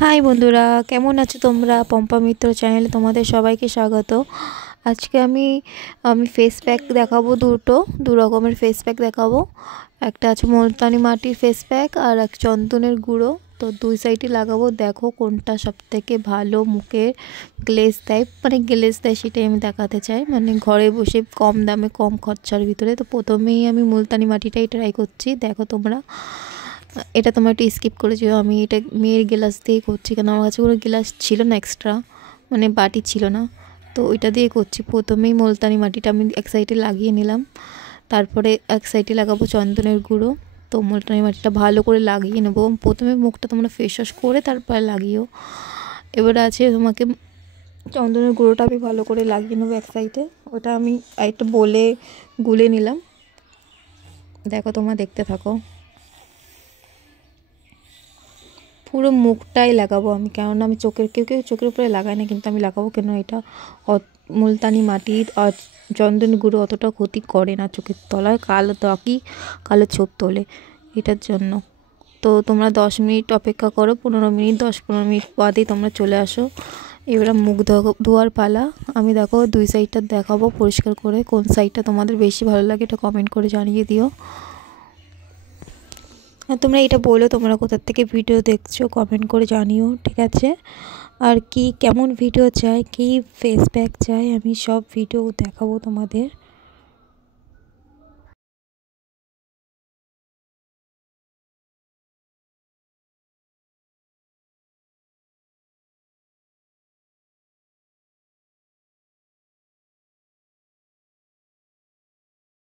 High বন্ধুরা, কেমন আছো তোমরা? পম্পা মিত্র চ্যানেলে তোমাদের সবাইকে স্বাগত। আজকে আমি ফেস প্যাক দেখাবো, দু রকমের ফেস প্যাক দেখাবো। একটা আছে মুলতানি মাটির ফেস প্যাক আর এক চন্দনের গুঁড়ো। তো দুই সাইডে লাগাবো, দেখো কোনটা সবথেকে ভালো মুখে গ্লেজ দেয়, সেটাই আমি দেখাতে চাই, মানে ঘরে বসে কম দামে কম খরচার ভিতরে। তো প্রথমেই আমি মুলতানি মাটিটাই ট্রাই করছি, দেখো তোমরা। এটা তোমরা একটু স্কিপ করে যেও, আমি এটা মেয়ের গ্লাস দিয়েই করছি, কারণ আমার কাছে কোনো গ্লাস ছিল না এক্সট্রা, মানে বাটি ছিল না। তো ওইটা দিয়ে করছি। প্রথমেই মুলতানি মাটিটা আমি এক সাইডে লাগিয়ে নিলাম, তারপরে এক সাইডে লাগাবো চন্দনের গুঁড়ো। তো মুলতানি মাটিটা ভালো করে লাগিয়ে নেবো। প্রথমে মুখটা তোমরা ফেস ওয়াশ করে তারপরে লাগিও। এবারে আছে তোমাকে চন্দনের গুঁড়োটা আমি ভালো করে লাগিয়ে নেবো এক সাইডে। ওটা আমি একটা বলে গুলে নিলাম, দেখো তোমরা দেখতে থাকো। পুরো মুখটাই লাগাবো আমি, কেননা আমি কেউ চোখের উপরে লাগাই না, কিন্তু আমি লাগাবো কেন, এটা মুলতানি মাটির আর চন্দন গুঁড়ো অতটা ক্ষতি করে না চোখের তলায়, কালো দাগি কালো ছোপ তোলে, এটার জন্য। তো তোমরা 10 মিনিট অপেক্ষা করো, 15 মিনিট 10-15 মিনিট বাদেই তোমরা চলে আসো। এবার মুখ ধোয়ার পালা। আমি দেখো দুই সাইডটা দেখাবো পরিষ্কার করে, কোন সাইডটা তোমাদের বেশি ভালো লাগে এটা কমেন্ট করে জানিয়ে দিও। আর তোমরা এটা বলো তোমরা কোথা থেকে ভিডিও দেখছো, কমেন্ট করে জানিও, ঠিক আছে? আর কেমন ভিডিও চাই, কি ফেস প্যাক চাই, আমি সব ভিডিও দেখাবো তোমাদের।